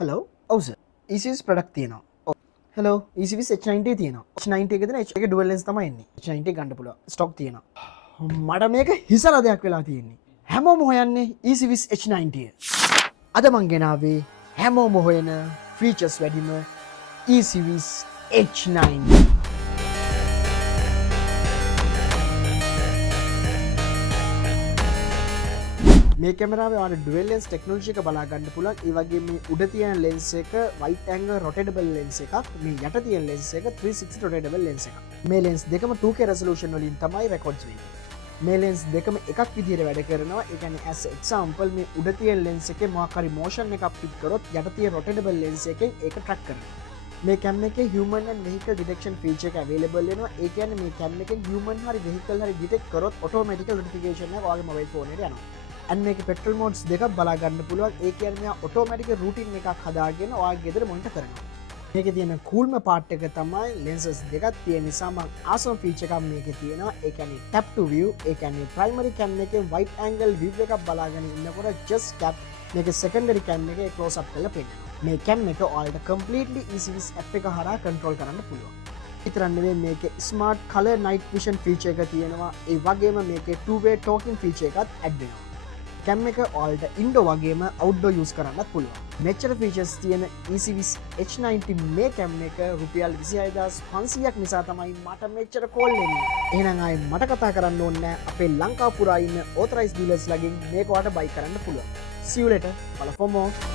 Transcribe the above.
Hello. ඔව් sir. ECS product තියෙනවා. ඔව්. Hello. ECS H90 තියෙනවා. H90 එකේ තියෙන H එකේ ඩුවල් ලෙන්ස් තමයි එන්නේ. H90 ගන්න පුළුවන්. ස්ටොක් තියෙනවා. මට මේක හිසලා දෙයක් වෙලා තියෙන්නේ. හැමෝම හොයන්නේ ECS H90. අද මං ගෙනාවේ හැමෝම හොයන ෆීචර්ස් වැඩිම ECS H90. මේ කැමරාවේ ඔයාලට ඩුවල් ලෙන්ස් ටෙක්නොලොජි එක බලා ගන්න පුළුවන්. ඒ වගේ මේ උඩ තියෙන ලෙන්ස් එක වයිඩ් ඇන්ගල් රොටේටබල් ලෙන්ස් එකක්. මේ යට තියෙන ලෙන්ස් එක 360 රොටේටබල් ලෙන්ස් එකක්. මේ ලෙන්ස් දෙකම 2K රෙසලූෂන් වලින් තමයි රෙකෝඩ්ස් වෙන්නේ. මේ ලෙන්ස් දෙකම එකක් විදිහට වැඩ කරනවා. ඒ කියන්නේ as example මේ උඩ තියෙන ලෙන්ස් එකේ මොකක් හරි motion එකක් පිට කරොත් යට තියෙන රොටේටබල් ලෙන්ස් එකෙන් ඒක track කරනවා. මේ කැම් එකේ human and vehicle detection feature එක available වෙනවා. ඒ කියන්නේ මේ කැම් එකෙන් human හරි vehicle හරි detect කරොත් automatic notification එක ඔයාගේ mobile phone එකට යනවා. and මේක petrol modes දෙකක් බලා ගන්න පුළුවන්. ඒ කියන්නේ මෙයා automatic routine එකක් හදාගෙන ඔයාගේ ගෙදර monitor කරනවා. මේකේ තියෙන coolම part එක තමයි lenses දෙකක් තියෙන නිසා මම awesome feature එකක් මේකේ තියෙනවා. ඒ කියන්නේ tap to view. ඒ කියන්නේ primary cam එකේ wide angle view එකක් බලාගෙන ඉන්නකොට just tap මේකේ secondary cam එකේ close up කරලා පෙන්නනවා. මේ cam එක ඔයාලට completely ECS app එක හරහා control කරන්න පුළුවන්. විතරක් නෙවෙයි මේකේ smart color night vision feature එක තියෙනවා. ඒ වගේම මේකේ two way talking feature එකත් add වෙනවා. කැම් එක ඔයාලට ඉන්ඩෝ වගේම අවුට්ඩෝ යූස් කරන්නත් පුළුවන්. මෙච්චර ෆීචර්ස් තියෙන ECS H90 මේ කැම් එක රුපියල් 26500ක් නිසා තමයි මට මෙච්චර කෝල් එන්නේ. එහෙනම් ආයේ මට කතා කරන්න ඕනේ නැහැ. අපේ ලංකාව පුරා ඉන්න authorized dealers ලාගෙන් මේක ඔයාලට buy කරන්න පුළුවන්. See you later. Follow for more.